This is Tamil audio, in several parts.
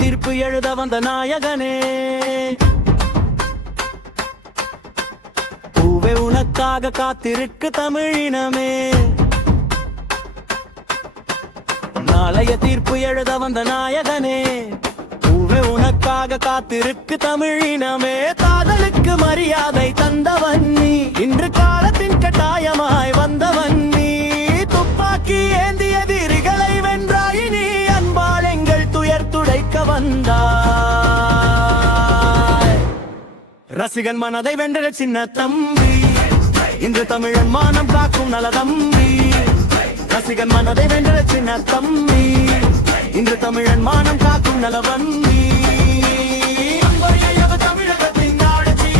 தீர்ப்பு எழுத வந்த நாயகனே, பூவே உனக்காக காத்திருக்கு தமிழினமே. நாளைய தீர்ப்பு எழுத வந்த நாயகனே, பூவே உனக்காக காத்திருக்கு தமிழினமே. காதலுக்கு மரியாதை தந்தவன் நீ, இன்று காலத்தின் கட்டாயமாய் வந்தவன் நீ. துப்பாக்கி ஏந்திய எதிரிகளை வென்றாய் நீ, அன்பால் எங்கள் துயர் துடைக்க வந்தாய். ரசிகன் மனதை வென்ற சின்ன தம்பி, இன்று தமிழன் மானம் காக்கும் நல தம்பி. ரசிகன் மனதை வென்ற சின்ன தம்பி, இன்று தமிழன் மானம் காக்கும் நலவந்தி. தமிழகத்தின் ஆட்சி,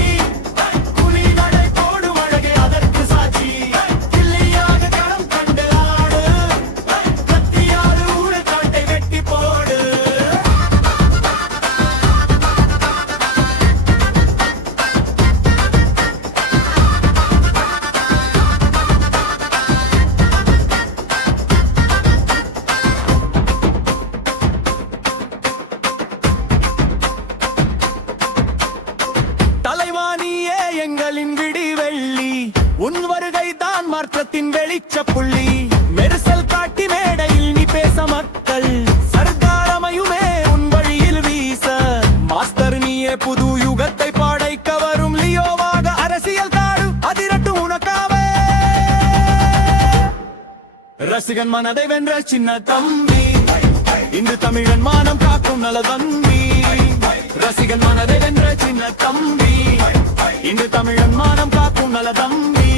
புலிகளை போடும் அழகே அதற்கு சாட்சி. கிள்ளியாக களம் கண்டு ஆடு, கத்தியாறு ஊழக்காட்டை வெட்டி போடு. எங்களின் விடிவெள்ளி, உன் வருகை தான் மாற்றத்தின் வெளிச்ச புள்ளி. மெரிசல் காட்டி மேடையில் நீ பேச மக்கள் சர்க்காரமையுமே உன் வழியில் வீச. மாஸ்டர் நீயே புது யுகத்தை பாடைக்க வரும் லியோவாக அரசியல் தாடு அதிரட்டும் உனக்காவே. ரசிகன் மனதை வென்ற சின்ன தம்பி, இன்று தமிழன் மானம் காக்கும் நல தம்பி. ரசிகன் மனதை வென்ற சின்ன தம்பி, இன்று தமிழன் மானம் காக்கும் நல தம்பி.